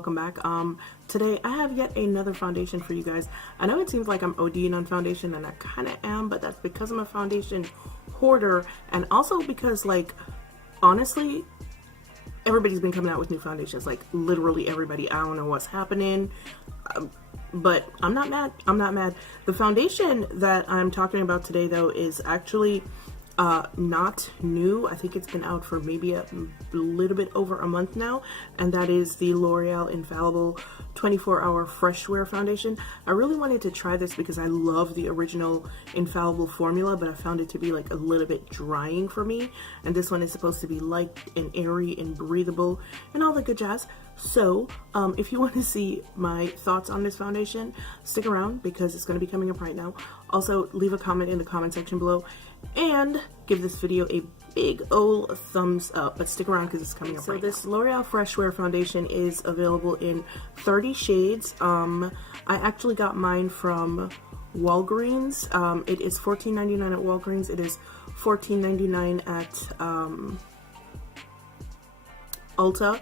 welcome back. Today I have yet another foundation for you guys. I know it seems like I'm ODing on foundation, and I kind of am, but that's because I'm a foundation hoarder, and also because, like, honestly, everybody's been coming out with new foundations. Like, literally everybody. I don't know what's happening, but I'm not mad. I'm not mad. The foundation that I'm talking about today, though, is actually not new. I think it's been out for maybe a little bit over a month now, and that is the L'Oreal Infallible 24-Hour Fresh Wear Foundation. I really wanted to try this because I love the original Infallible formula, but I found it to be like a little bit drying for me, and this one is supposed to be light and airy and breathable and all the good jazz. So if you want to see my thoughts on this foundation, stick around because it's going to be coming up right now. Also, leave a comment in the comment section below and give this video a big old thumbs up, but stick around because it's coming up right now. So this L'Oreal Fresh Wear Foundation is available in 30 shades. I actually got mine from Walgreens. It is $14.99 at Walgreens. It is $14.99 at Ulta.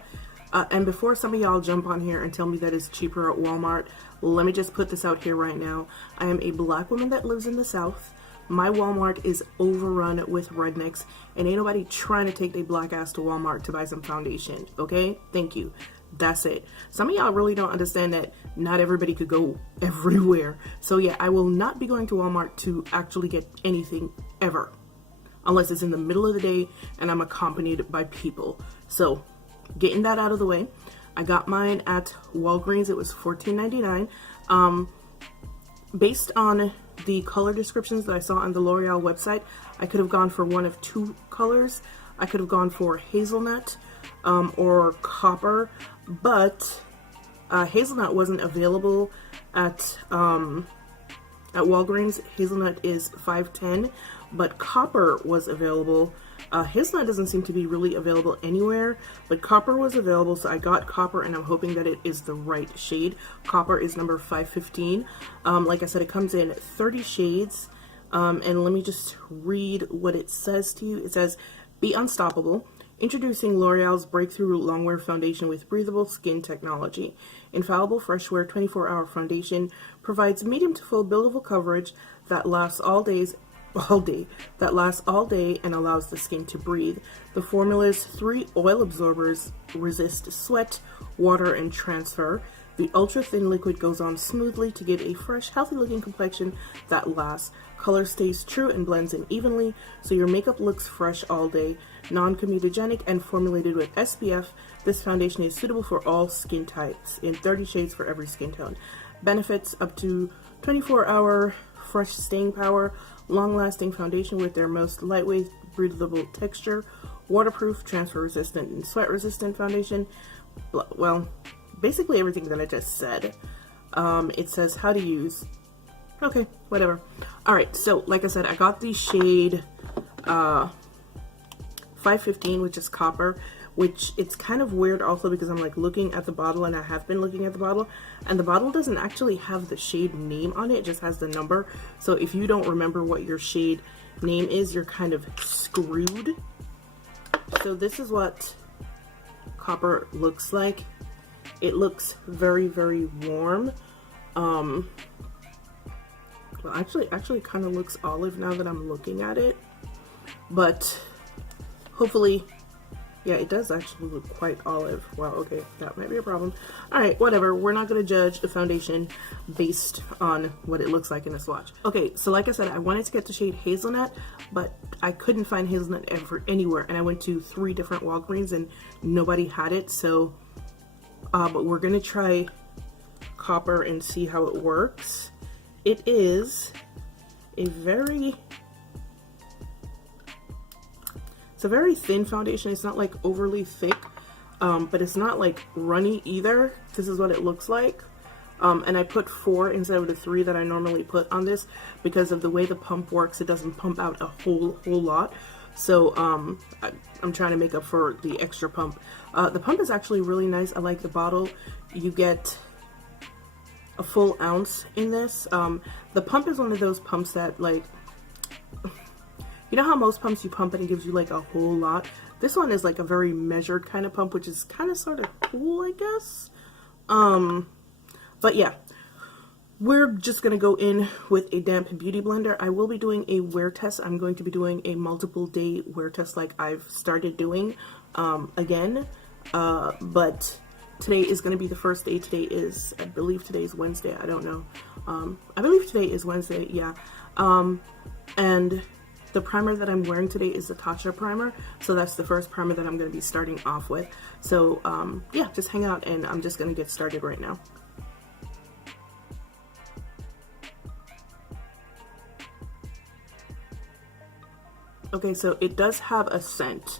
And before some of y'all jump on here and tell me that it's cheaper at Walmart, let me just put this out here right now. I am a black woman that lives in the South. My Walmart is overrun with rednecks, and ain't nobody trying to take their black ass to Walmart to buy some foundation, okay? Thank you. That's it. Some of y'all really don't understand that not everybody could go everywhere. So yeah, I will not be going to Walmart to actually get anything ever, unless it's in the middle of the day and I'm accompanied by people. So getting that out of the way, I got mine at Walgreens. It was $14.99. Based on the color descriptions that I saw on the L'Oreal website, I could have gone for one of two colors. I could have gone for hazelnut or copper, but hazelnut wasn't available at Walgreens. Hazelnut is $5.10, but copper was available. Hazelnut doesn't seem to be really available anywhere, but copper was available, so I got copper, and I'm hoping that it is the right shade. Copper is number 515. Like I said, it comes in 30 shades, and let me just read what it says to you. It says, "Be unstoppable. Introducing L'Oreal's breakthrough longwear foundation with breathable skin technology. Infallible Fresh Wear 24-Hour Foundation provides medium to full buildable coverage that lasts all day and allows the skin to breathe. The formula's 3 oil absorbers resist sweat, water, and transfer. The ultra-thin liquid goes on smoothly to give a fresh, healthy-looking complexion that lasts. Color stays true and blends in evenly, so your makeup looks fresh all day. Non-comedogenic and formulated with SPF, this foundation is suitable for all skin types in 30 shades for every skin tone. Benefits up to 24-hour fresh staying power, long-lasting foundation with their most lightweight, breathable texture, waterproof, transfer-resistant, and sweat-resistant foundation." Well, basically everything that I just said. It says how to use. Okay, whatever. Alright, so like I said, I got the shade 515, which is copper, which it's kind of weird also because I'm like looking at the bottle, and I have been looking at the bottle, and the bottle doesn't actually have the shade name on it. It just has the number. So if you don't remember what your shade name is, you're kind of screwed. So this is what copper looks like. It looks very, very warm. Well, actually kind of looks olive now that I'm looking at it, but hopefully, yeah, it does actually look quite olive. Wow, okay, that might be a problem. Alright, whatever. We're not going to judge the foundation based on what it looks like in a swatch. Okay, so like I said, I wanted to get the shade hazelnut, but I couldn't find hazelnut anywhere, and I went to 3 different Walgreens and nobody had it, so but we're going to try copper and see how it works. It is a very thin foundation. It's not like overly thick, but it's not like runny either. This is what it looks like. And I put 4 instead of the 3 that I normally put on this because of the way the pump works. It doesn't pump out a whole lot. So I'm trying to make up for the extra pump. The pump is actually really nice. I like the bottle. You get a full ounce in this. The pump is one of those pumps that, like, you know how most pumps you pump and it gives you like a whole lot? This one is like a very measured kind of pump, which is kind of sort of cool, I guess. But yeah, we're just going to go in with a damp beauty blender. I will be doing a wear test. I'm going to be doing a multiple day wear test like I've started doing again. But today is going to be the first day. Today is, I believe today is Wednesday. I don't know. I believe today is Wednesday, yeah. And the primer that I'm wearing today is the Tatcha primer. So that's the first primer that I'm going to be starting off with. So yeah, just hang out and I'm just going to get started right now. Okay, so it does have a scent.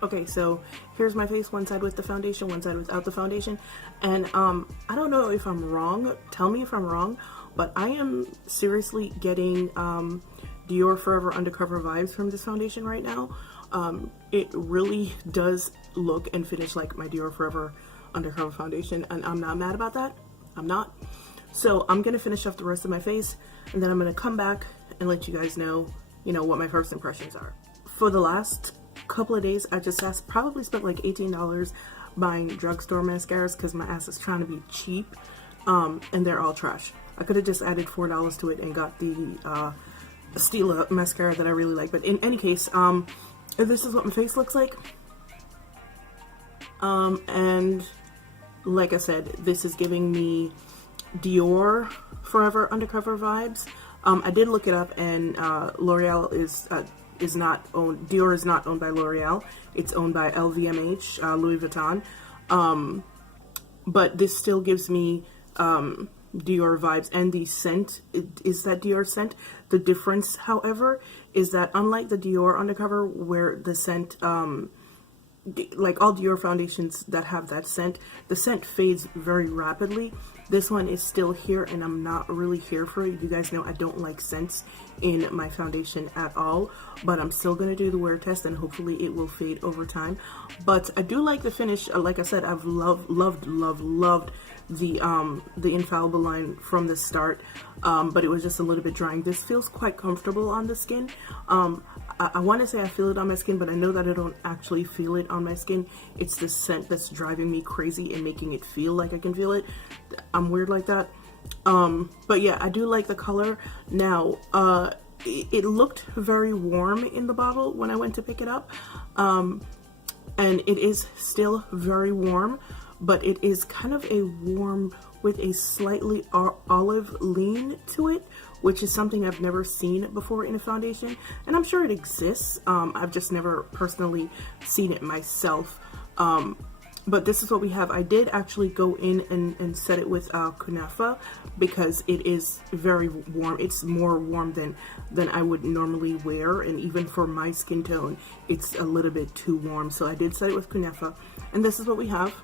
Okay, so here's my face, one side with the foundation, one side without the foundation. And I don't know if I'm wrong, tell me if I'm wrong, but I am seriously getting Dior Forever Undercover vibes from this foundation right now. It really does look and finish like my Dior Forever Undercover foundation, and I'm not mad about that. I'm not. So I'm gonna finish off the rest of my face, and then I'm gonna come back and let you guys know, what my first impressions are. For the last couple of days, I just probably spent like $18 buying drugstore mascaras because my ass is trying to be cheap, and they're all trash. I could have just added $4 to it and got the Stila mascara that I really like. But in any case, this is what my face looks like, and like I said, this is giving me Dior Forever Undercover vibes. I did look it up, and L'Oreal is not owned. Dior is not owned by L'Oreal. It's owned by LVMH, Louis Vuitton. But this still gives me Dior vibes, and the scent is that Dior scent. The difference, however, is that unlike the Dior Undercover, where the scent, like all Dior foundations that have that scent, the scent fades very rapidly. This one is still here, and I'm not really here for it. You guys know I don't like scents in my foundation at all, but I'm still going to do the wear test, and hopefully it will fade over time. But I do like the finish. Like I said, I've loved the Infallible line from the start, but it was just a little bit drying. This feels quite comfortable on the skin. I want to say I feel it on my skin, but I know that I don't actually feel it on my skin. It's the scent that's driving me crazy and making it feel like I can feel it. I'm weird like that. But yeah, I do like the color. Now, it looked very warm in the bottle when I went to pick it up. And it is still very warm, but it is kind of a warm with a slightly olive lean to it, which is something I've never seen before in a foundation, and I'm sure it exists. I've just never personally seen it myself. But this is what we have. I did actually go in and set it with Kunafa because it is very warm. It's more warm than I would normally wear, and even for my skin tone, it's a little bit too warm. So I did set it with Kunafa, and this is what we have.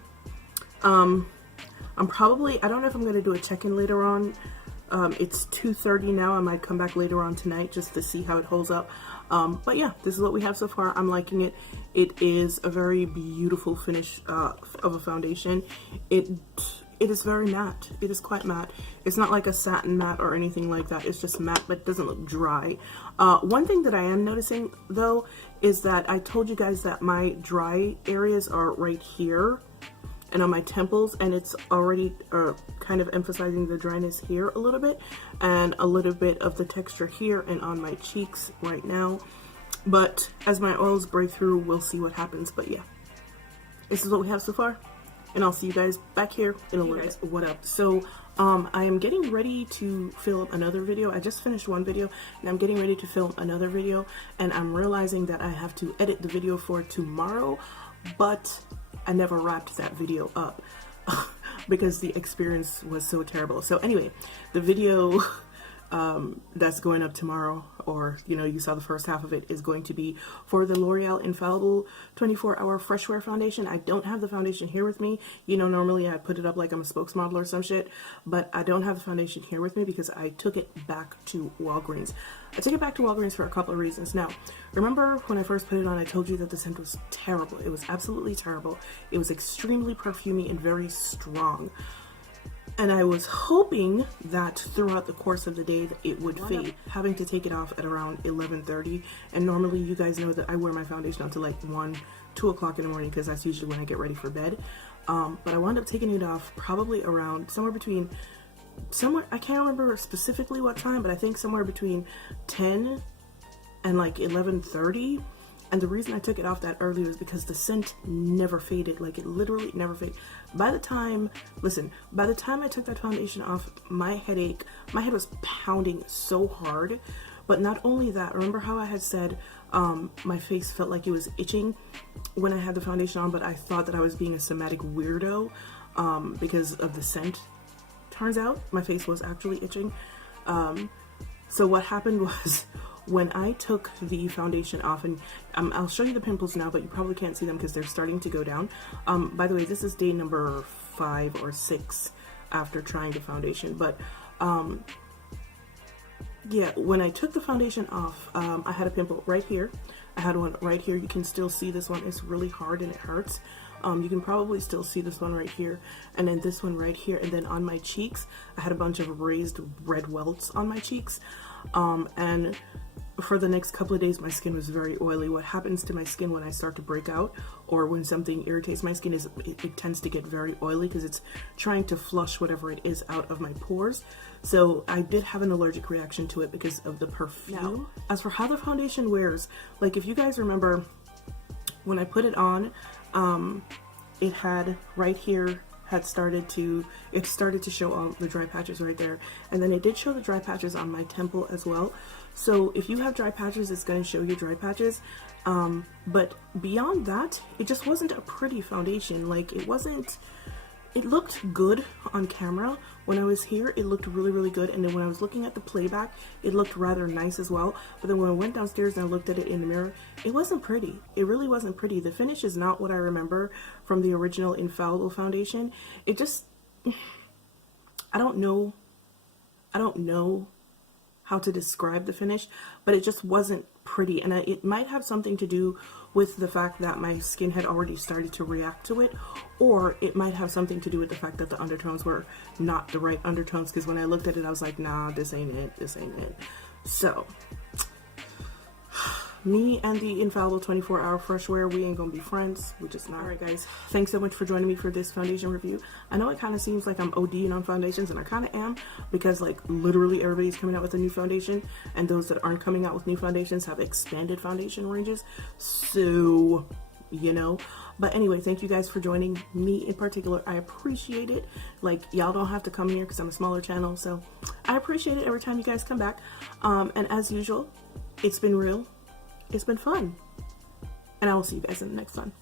I don't know if I'm going to do a check-in later on. It's 2:30 now. I might come back later on tonight just to see how it holds up. But yeah, this is what we have so far. I'm liking it. It is a very beautiful finish of a foundation. It is very matte. It is quite matte. It's not like a satin matte or anything like that. It's just matte, but it doesn't look dry. One thing that I am noticing though is that I told you guys that my dry areas are right here and on my temples, and it's already kind of emphasizing the dryness here a little bit, and a little bit of the texture here and on my cheeks right now. But as my oils break through, we'll see what happens. But yeah, this is what we have so far, and I'll see you guys back here in a little bit. What up? So I am getting ready to film another video. I just finished one video and I'm getting ready to film another video, and I'm realizing that I have to edit the video for tomorrow, but I never wrapped that video up because the experience was so terrible. So anyway, the video that's going up tomorrow, or you know, you saw the first half of it, is going to be for the L'Oreal Infallible 24-hour fresh wear foundation. I don't have the foundation here with me. You know, normally I put it up like I'm a spokesmodel or some shit, but I don't have the foundation here with me because I took it back to Walgreens. I took it back to Walgreens for a couple of reasons. Now, remember when I first put it on, I told you that the scent was terrible. It was absolutely terrible. It was extremely perfumey and very strong. And I was hoping that throughout the course of the day that it would fade, having to take it off at around 11:30. And normally you guys know that I wear my foundation until like 1, 2 o'clock in the morning because that's usually when I get ready for bed. But I wound up taking it off probably around I can't remember specifically what time, but I think somewhere between 10 and like 11:30. And the reason I took it off that early was because the scent never faded. Like, it literally never faded. By the time I took that foundation off, my head was pounding so hard. But not only that, remember how I had said my face felt like it was itching when I had the foundation on, but I thought that I was being a somatic weirdo because of the scent. Turns out my face was actually itching. So what happened was, when I took the foundation off, and I'll show you the pimples now, but you probably can't see them because they're starting to go down. By the way, this is day number 5 or 6 after trying the foundation. But yeah, when I took the foundation off, I had a pimple right here. I had one right here. You can still see this one. It's really hard and it hurts. You can probably still see this one right here, and then this one right here, and then on my cheeks, I had a bunch of raised red welts on my cheeks. And for the next couple of days, my skin was very oily. What happens to my skin when I start to break out, or when something irritates my skin, is it tends to get very oily because it's trying to flush whatever it is out of my pores. So I did have an allergic reaction to it because of the perfume. Now, as for how the foundation wears, like if you guys remember, when I put it on, it had right here started to show all the dry patches right there, and then it did show the dry patches on my temple as well. So if you have dry patches, it's going to show you dry patches, but beyond that, it just wasn't a pretty foundation. Like, it looked good on camera. When I was here, it looked really, really good, and then when I was looking at the playback, it looked rather nice as well. But then when I went downstairs and I looked at it in the mirror, it wasn't pretty. It really wasn't pretty. The finish is not what I remember from the original Infallible foundation. It just, I don't know how to describe the finish, but it just wasn't pretty. And it might have something to do with the fact that my skin had already started to react to it, or it might have something to do with the fact that the undertones were not the right undertones, because when I looked at it, I was like, nah, this ain't it. So me and the Infallible 24-hour fresh wear, we ain't gonna be friends. We're just not. Alright guys, thanks so much for joining me for this foundation review. I know it kind of seems like I'm ODing on foundations, and I kind of am, because like literally everybody's coming out with a new foundation, and those that aren't coming out with new foundations have expanded foundation ranges. So, you know. But anyway, thank you guys for joining me in particular. I appreciate it. Like, y'all don't have to come here because I'm a smaller channel, so I appreciate it every time you guys come back. And as usual, it's been real. It's been fun, and I will see you guys in the next one.